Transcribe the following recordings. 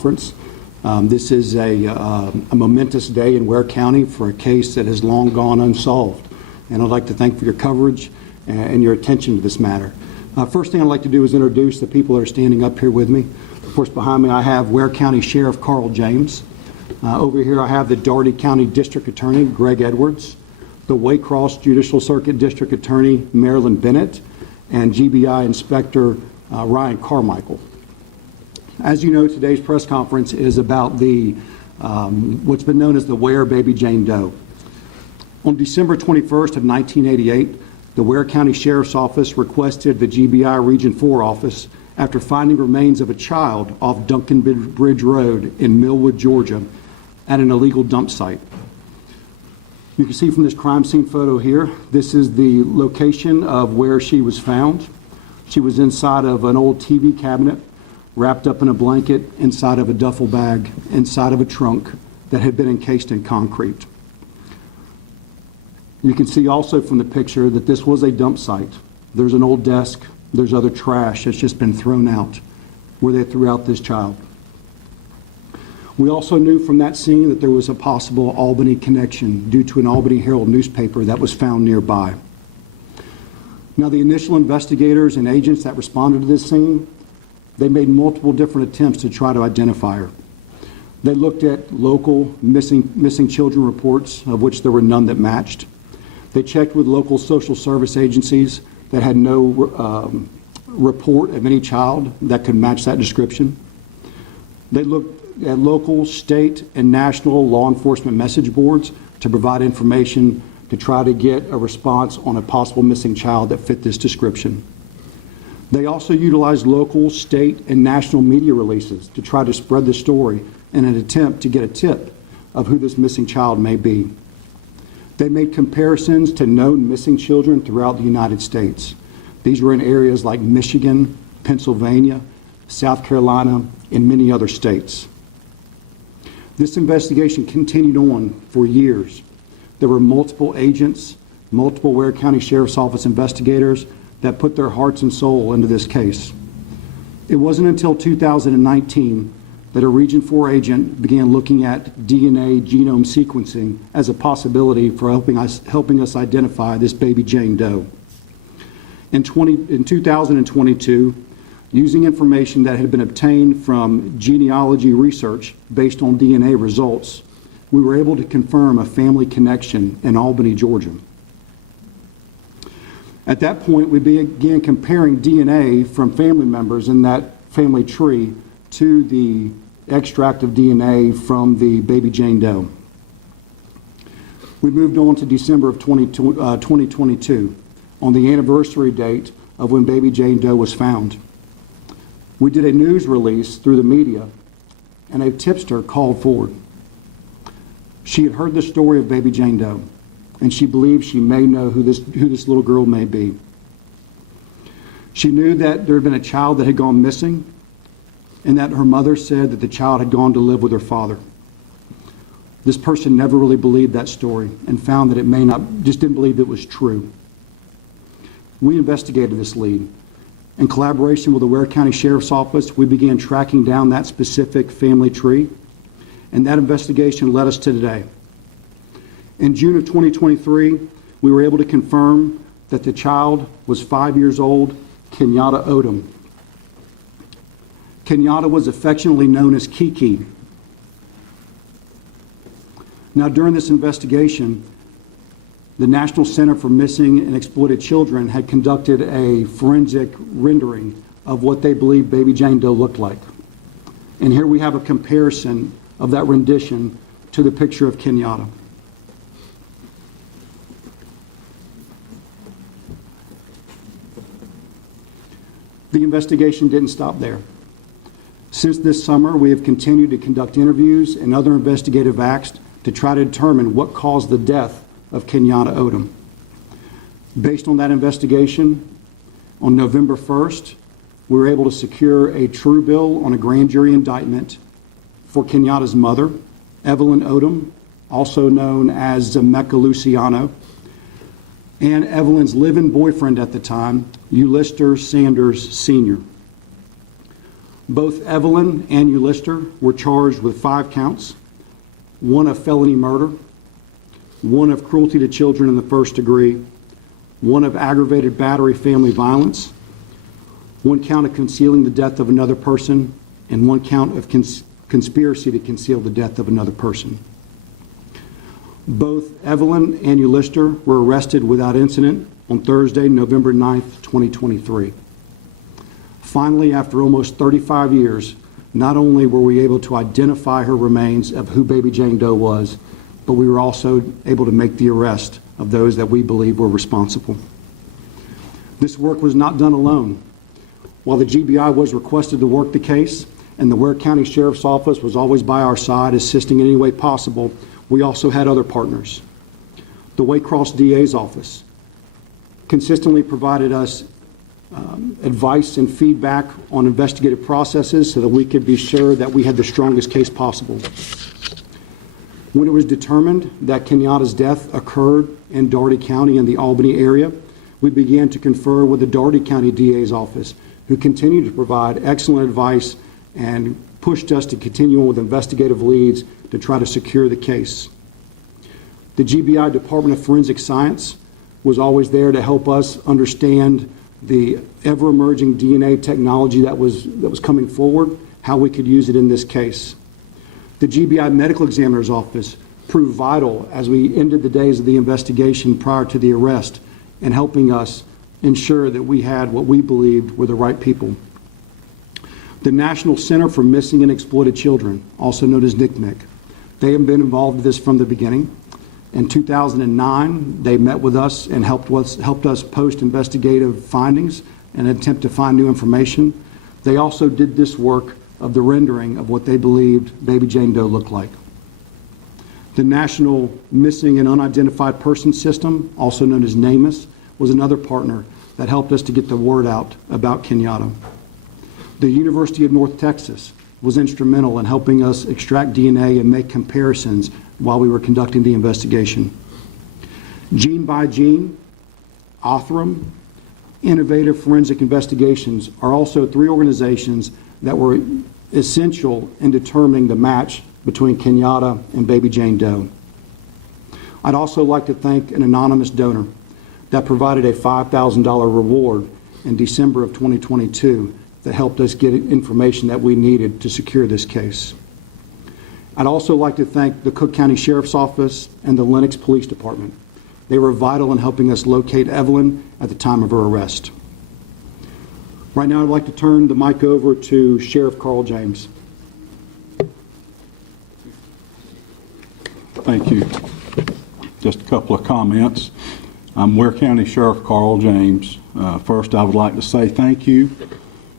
Conference. This is a momentous day in Ware County for a case that has long gone unsolved. And I'd like to thank for your coverage and your attention to this matter. First thing I'd like to do is introduce the people that are standing up here with me. Of course, behind me I have Ware County Sheriff Carl James. Over here I have the Dougherty County District Attorney Greg Edwards, the Waycross Judicial Circuit District Attorney Marilyn Bennett, and GBI Inspector Ryan Carmichael. As you know, today's press conference is about the what's been known as the Ware Baby Jane Doe. On December 21st of 1988, the Ware County Sheriff's Office requested the GBI Region 4 office after finding remains of a child off Duncan Bridge Road in Millwood, Georgia, at an illegal dump site. You can see from this crime scene photo here, this is the location of where she was found. She was inside of an old TV cabinet, wrapped up in a blanket, inside of a duffel bag, inside of a trunk that had been encased in concrete. You can see also from the picture that this was a dump site. There's an old desk, there's other trash that's just been thrown out where they threw out this child. We also knew from that scene that there was a possible Albany connection due to an Albany Herald newspaper that was found nearby. Now, the initial investigators and agents that responded to this scene, they made multiple different attempts to try to identify her. They looked at local missing children reports, of which there were none that matched. They checked with local social service agencies that had no report of any child that could match that description. They looked at local, state, and national law enforcement message boards to provide information to try to get a response on a possible missing child that fit this description. They also utilized local, state, and national media releases to try to spread the story in an attempt to get a tip of who this missing child may be. They made comparisons to known missing children throughout the United States. These were in areas like Michigan, Pennsylvania, South Carolina, and many other states. This investigation continued on for years. There were multiple agents, multiple Ware County Sheriff's Office investigators that put their hearts and soul into this case. It wasn't until 2019 that a Region 4 agent began looking at DNA genome sequencing as a possibility for helping us identify this Baby Jane Doe. In 2022, using information that had been obtained from genealogy research based on DNA results, we were able to confirm a family connection in Albany, Georgia. At that point, we began comparing DNA from family members in that family tree to the extract of DNA from the Baby Jane Doe. We moved on to December of 2022, on the anniversary date of when Baby Jane Doe was found. We did a news release through the media, and a tipster called forward. She had heard the story of Baby Jane Doe, and she believed she may know who this little girl may be. She knew that there had been a child that had gone missing, and that her mother said that the child had gone to live with her father. This person never really believed that story and found that it may not, just didn't believe it was true. We investigated this lead. In collaboration with the Ware County Sheriff's Office, we began tracking down that specific family tree, and that investigation led us to today. In June of 2023, we were able to confirm that the child was 5 years old, Kenyatta Odom. Kenyatta was affectionately known as Kiki. Now, during this investigation, the National Center for Missing and Exploited Children had conducted a forensic rendering of what they believed Baby Jane Doe looked like. And here we have a comparison of that rendition to the picture of Kenyatta. The investigation didn't stop there. Since this summer, we have continued to conduct interviews and other investigative acts to try to determine what caused the death of Kenyatta Odom. Based on that investigation, on November 1st, we were able to secure a true bill on a grand jury indictment for Kenyatta's mother, Evelyn Odom, also known as Zemeka Luciano, and Evelyn's live-in boyfriend at the time, Ulister Sanders Sr. Both Evelyn and Ulysses were charged with 5 counts, 1 of felony murder, 1 of cruelty to children in the first degree, 1 of aggravated battery family violence, 1 count of concealing the death of another person, and 1 count of conspiracy to conceal the death of another person. Both Evelyn and Ulysses were arrested without incident on Thursday, November 9th, 2023. Finally, after almost 35 years, not only were we able to identify her remains of who Baby Jane Doe was, but we were also able to make the arrest of those that we believe were responsible. This work was not done alone. While the GBI was requested to work the case, and the Ware County Sheriff's Office was always by our side, assisting in any way possible, we also had other partners. The Waycross DA's office consistently provided us advice and feedback on investigative processes so that we could be sure that we had the strongest case possible. When it was determined that Kenyatta's death occurred in Dougherty County in the Albany area, we began to confer with the Dougherty County DA's office, who continued to provide excellent advice and pushed us to continue on with investigative leads to try to secure the case. The GBI Department of Forensic Science was always there to help us understand the ever-emerging DNA technology that was coming forward, how we could use it in this case. The GBI Medical Examiner's Office proved vital as we ended the days of the investigation prior to the arrest in helping us ensure that we had what we believed were the right people. The National Center for Missing and Exploited Children, also known as NCMEC, they have been involved with this from the beginning. In 2009, they met with us and helped us post investigative findings and attempt to find new information. They also did this work of the rendering of what they believed Baby Jane Doe looked like. The National Missing and Unidentified Persons System, also known as NAMUS, was another partner that helped us to get the word out about Kenyatta. The University of North Texas was instrumental in helping us extract DNA and make comparisons while we were conducting the investigation. Gene by Gene, Othram, Innovative Forensic Investigations are also 3 organizations that were essential in determining the match between Kenyatta and Baby Jane Doe. I'd also like to thank an anonymous donor that provided a $5,000 reward in December of 2022 that helped us get information that we needed to secure this case. I'd also like to thank the Cook County Sheriff's Office and the Lenox Police Department. They were vital in helping us locate Evelyn at the time of her arrest. Right now, I'd like to turn the mic over to Sheriff Carl James. Thank you. Just a couple of comments. I'm Ware County Sheriff Carl James. First, I would like to say thank you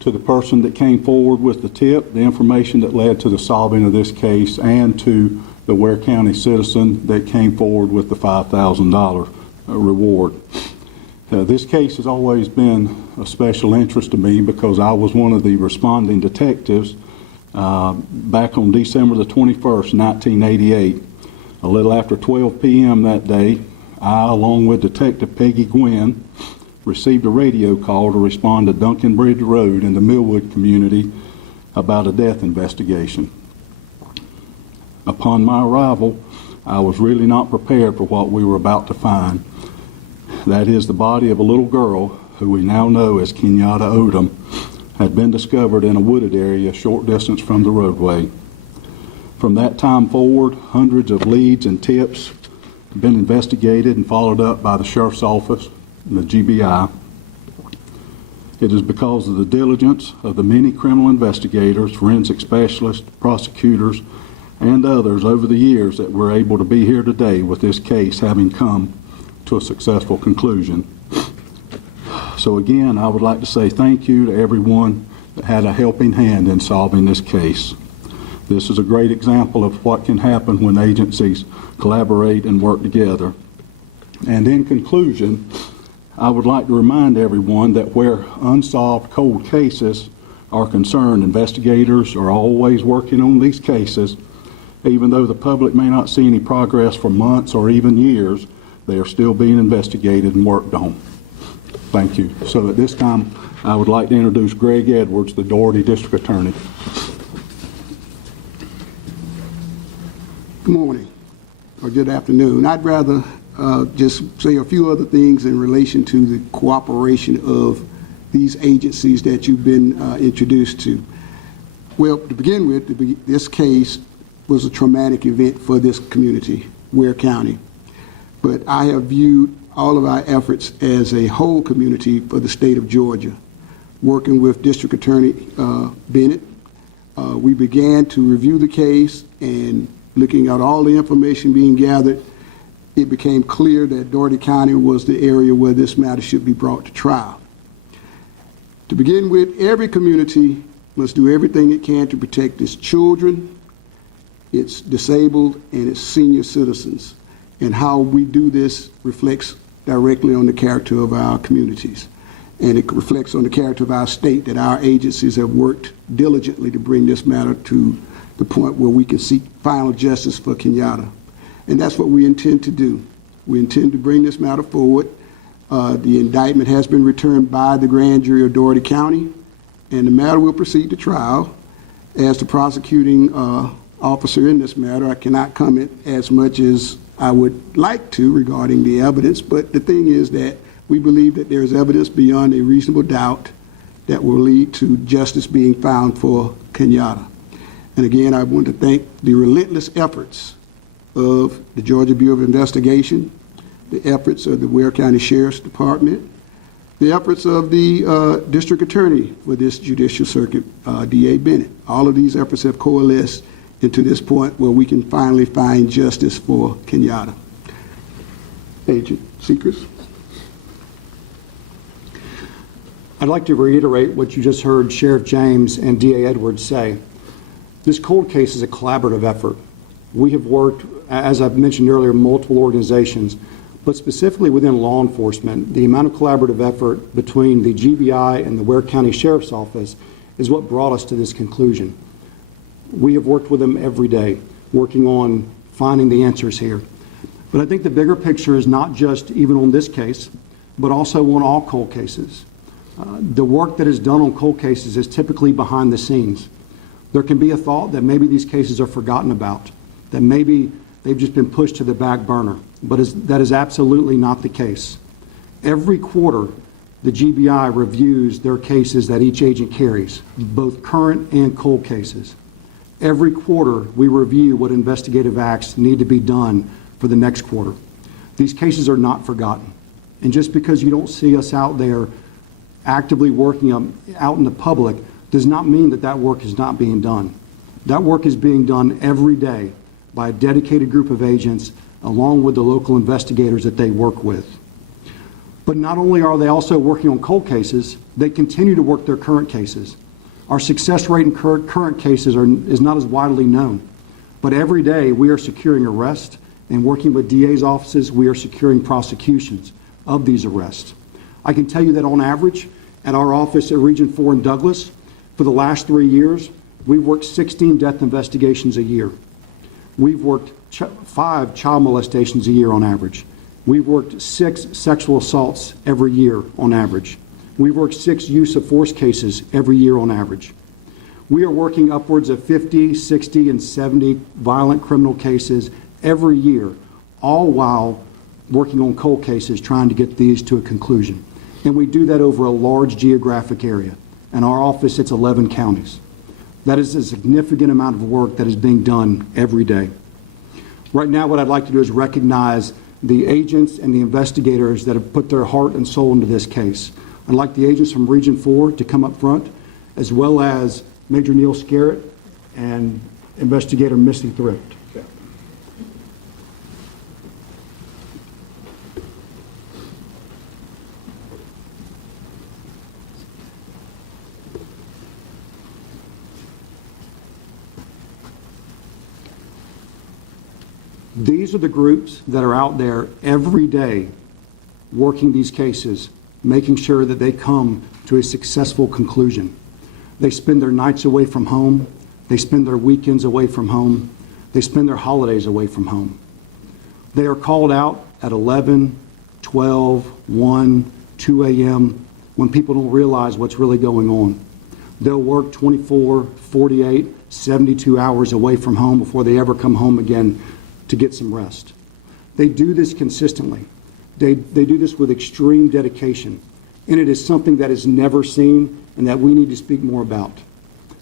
to the person that came forward with the tip, the information that led to the solving of this case, and to the Ware County citizen that came forward with the $5,000 reward. This case has always been a special interest to me because I was one of the responding detectives back on December the 21st, 1988. A little after 12 p.m. that day, I, along with Detective Peggy Gwynn, received a radio call to respond to Duncan Bridge Road in the Millwood community about a death investigation. Upon my arrival, I was really not prepared for what we were about to find. That is, the body of a little girl who we now know as Kenyatta Odom had been discovered in a wooded area a short distance from the roadway. From that time forward, hundreds of leads and tips have been investigated and followed up by the Sheriff's Office and the GBI. It is because of the diligence of the many criminal investigators, forensic specialists, prosecutors, and others over the years that we're able to be here today with this case having come to a successful conclusion. So again, I would like to say thank you to everyone that had a helping hand in solving this case. This is a great example of what can happen when agencies collaborate and work together. And in conclusion, I would like to remind everyone that where unsolved cold cases are concerned, investigators are always working on these cases. Even though the public may not see any progress for months or even years, they are still being investigated and worked on. Thank you. So at this time, I would like to introduce Greg Edwards, the Doherty District Attorney. Good morning, or good afternoon. I'd rather just say a few other things in relation to the cooperation of these agencies that you've been introduced to. Well, to begin with, this case was a traumatic event for this community, Ware County. But I have viewed all of our efforts as a whole community for the state of Georgia. Working with District Attorney Bennett, we began to review the case, and looking at all the information being gathered, it became clear that Doherty County was the area where this matter should be brought to trial. To begin with, every community must do everything it can to protect its children, its disabled, and its senior citizens. And how we do this reflects directly on the character of our communities. And it reflects on the character of our state, that our agencies have worked diligently to bring this matter to the point where we can seek final justice for Kenyatta. And that's what we intend to do. We intend to bring this matter forward. The indictment has been returned by the grand jury of Doherty County, and the matter will proceed to trial. As the prosecuting officer in this matter, I cannot comment as much as I would like to regarding the evidence, but the thing is that we believe that there is evidence beyond a reasonable doubt that will lead to justice being found for Kenyatta. And again, I want to thank the relentless efforts of the Georgia Bureau of Investigation, the efforts of the Ware County Sheriff's Department, the efforts of the District Attorney for this Judicial Circuit, D.A. Bennett. All of these efforts have coalesced into this point where we can finally find justice for Kenyatta. Agent Seekers. I'd like to reiterate what you just heard Sheriff James and DA Edwards say. This cold case is a collaborative effort. We have worked, as I've mentioned earlier, multiple organizations, but specifically within law enforcement, the amount of collaborative effort between the GBI and the Ware County Sheriff's Office is what brought us to this conclusion. We have worked with them every day, working on finding the answers here. But I think the bigger picture is not just even on this case, but also on all cold cases. The work that is done on cold cases is typically behind the scenes. There can be a thought that maybe these cases are forgotten about, that maybe they've just been pushed to the back burner, but that is absolutely not the case. Every quarter, the GBI reviews their cases that each agent carries, both current and cold cases. Every quarter, we review what investigative acts need to be done for the next quarter. These cases are not forgotten. And just because you don't see us out there actively working out in the public does not mean that that work is not being done. That work is being done every day by a dedicated group of agents along with the local investigators that they work with. But not only are they also working on cold cases, they continue to work their current cases. Our success rate in current cases is not as widely known, but every day we are securing arrests, and working with DA's offices, we are securing prosecutions of these arrests. I can tell you that on average, at our office at Region 4 in Douglas, for the last 3 years, we've worked 16 death investigations a year. We've worked 5 child molestations a year on average. We've worked 6 sexual assaults every year on average. We've worked 6 use of force cases every year on average. We are working upwards of 50, 60, and 70 violent criminal cases every year, all while working on cold cases, trying to get these to a conclusion. And we do that over a large geographic area. In our office, it's 11 counties. That is a significant amount of work that is being done every day. Right now, what I'd like to do is recognize the agents and the investigators that have put their heart and soul into this case. I'd like the agents from Region 4 to come up front, as well as Major Neil Scarrett and Investigator Missy Thrift. These are the groups that are out there every day working these cases, making sure that they come to a successful conclusion. They spend their nights away from home. They spend their weekends away from home. They spend their holidays away from home. They are called out at 11, 12, 1, 2 a.m. when people don't realize what's really going on. They'll work 24, 48, 72 hours away from home before they ever come home again to get some rest. They do this consistently. They do this with extreme dedication, and it is something that is never seen and that we need to speak more about.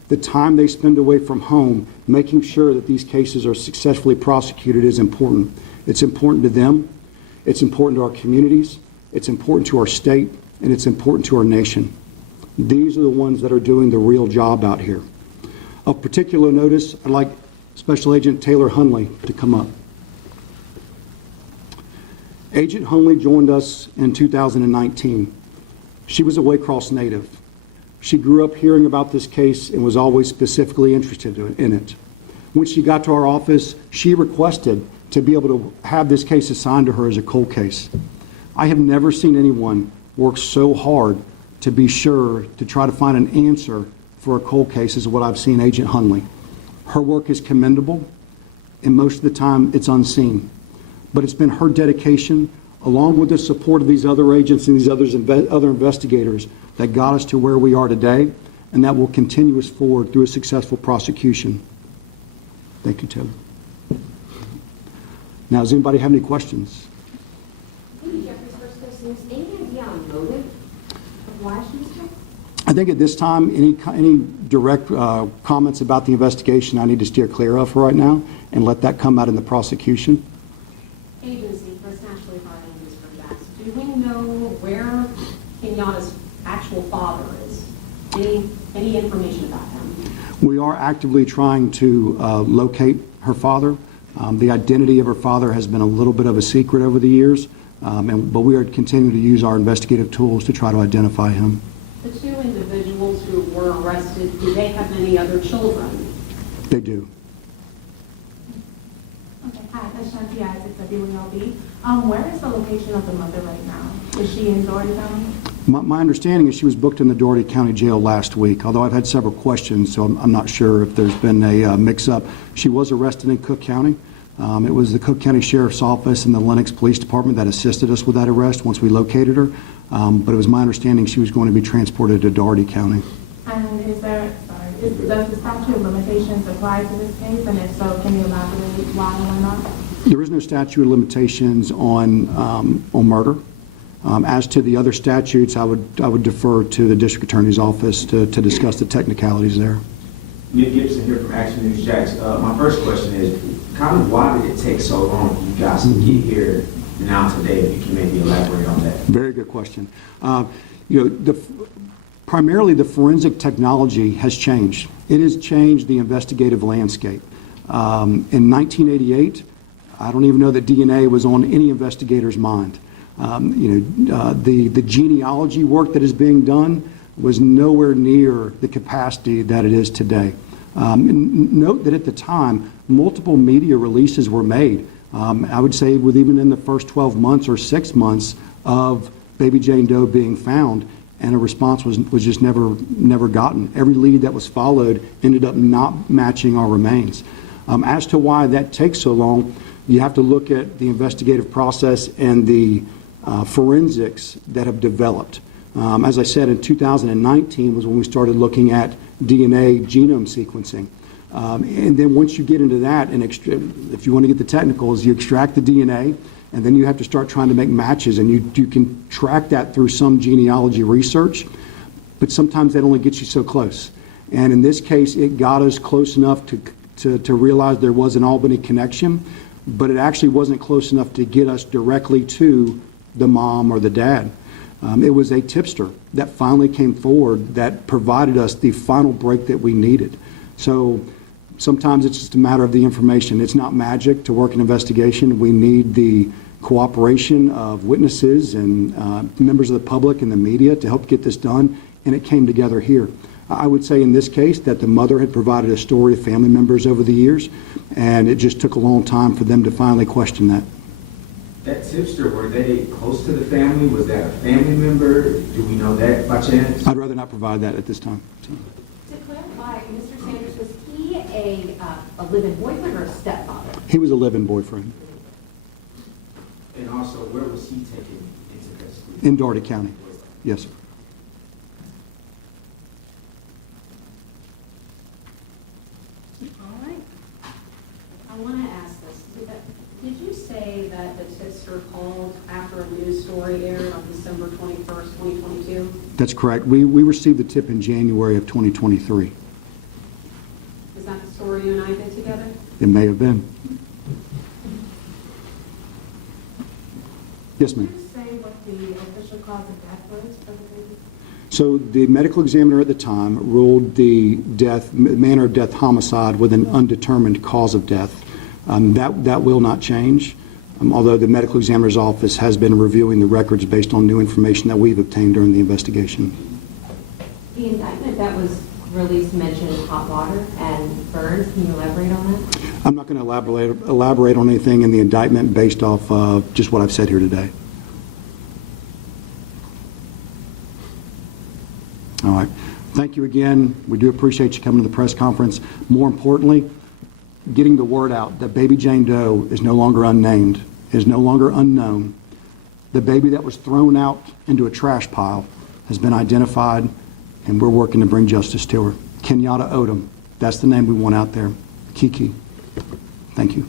The time they spend away from home making sure that these cases are successfully prosecuted is important. It's important to them, it's important to our communities, it's important to our state, and it's important to our nation. These are the ones that are doing the real job out here. Of particular notice, I'd like Special Agent Taylor Hunley to come up. Agent Hunley joined us in 2019. She was a Waycross native. She grew up hearing about this case and was always specifically interested in it. When she got to our office, she requested to be able to have this case assigned to her as a cold case. I have never seen anyone work so hard to be sure to try to find an answer for a cold case as what I've seen Agent Hunley. Her work is commendable, and most of the time it's unseen. But it's been her dedication, along with the support of these other agents and these other investigators, that got us to where we are today, and that will continue us forward through a successful prosecution. Thank you, Taylor. Now, does anybody have any questions? I think Jeffrey's first question is, any idea on motive of why she was killed? I think at this time, any direct comments about the investigation I need to steer clear of for right now and let that come out in the prosecution. Agency, first naturally filing this for that. Do we know where Kenyatta's actual father is? Any information about him? We are actively trying to locate her father. The identity of her father has been a little bit of a secret over the years, but we are continuing to use our investigative tools to try to identify him. The two individuals who were arrested, do they have any other children? They do. Okay, hi, that's Shanti Isaacs at WLB. Where is the location of the mother right now? Is she in Doherty County? My understanding is she was booked in the Doherty County Jail last week, although I've had several questions, so I'm not sure if there's been a mix-up. She was arrested in Cook County. It was the Cook County Sheriff's Office and the Lenox Police Department that assisted us with that arrest once we located her. But it was my understanding she was going to be transported to Doherty County. And does the statute of limitations apply to this case? And if so, can you elaborate why or why not? There is no statute of limitations on murder. As to the other statutes, I would defer to the District Attorney's Office to discuss the technicalities there. Nick Gibson here from Action News Jax. My first question is, kind of why did it take so long for you guys to get here now today? If you can maybe elaborate on that. Very good question. Primarily the forensic technology has changed. It has changed the investigative landscape. In 1988, I don't even know that DNA was on any investigator's mind. The genealogy work that is being done was nowhere near the capacity that it is today. Note that at the time, multiple media releases were made. I would say within the first 12 months or 6 months of Baby Jane Doe being found, and a response was just never gotten. Every lead that was followed ended up not matching our remains. As to why that takes so long, you have to look at the investigative process and the forensics that have developed. As I said, in 2019 was when we started looking at DNA genome sequencing. And then once you get into that, and if you want to get the technicals, you extract the DNA, and then you have to start trying to make matches, and you can track that through some genealogy research, but sometimes that only gets you so close. And in this case, it got us close enough to realize there was an Albany connection, but it actually wasn't close enough to get us directly to the mom or the dad. It was a tipster that finally came forward that provided us the final break that we needed. So sometimes it's just a matter of the information. It's not magic to work an investigation. We need the cooperation of witnesses and members of the public and the media to help get this done, and it came together here. I would say in this case that the mother had provided a story of family members over the years, and it just took a long time for them to finally question that. That tipster, were they close to the family? Was that a family member? Do we know that by chance? I'd rather not provide that at this time. So. To clarify, Mr. Sanders, was he a live-in boyfriend or a stepfather? He was a live-in boyfriend. And also, where was he taken into custody? In Doherty County. Yes, sir. I want to ask this. Did you say that the tipster called after a news story aired on December 21st, 2022? That's correct. We received the tip in January of 2023. Is that the story you and I did together? It may have been. Yes, ma'am. Can you say what the official cause of death was for the baby? So the medical examiner at the time ruled the manner of death homicide with an undetermined cause of death. That will not change, although the medical examiner's office has been reviewing the records based on new information that we've obtained during the investigation. The indictment that was released mentioned hot water and burns. Can you elaborate on that? I'm not going to elaborate on anything in the indictment based off just what I've said here today. All right. Thank you again. We do appreciate you coming to the press conference. More importantly, getting the word out that Baby Jane Doe is no longer unnamed, is no longer unknown. The baby that was thrown out into a trash pile has been identified, and we're working to bring justice to her. Kenyatta Odom, that's the name we want out there. Kiki. Thank you.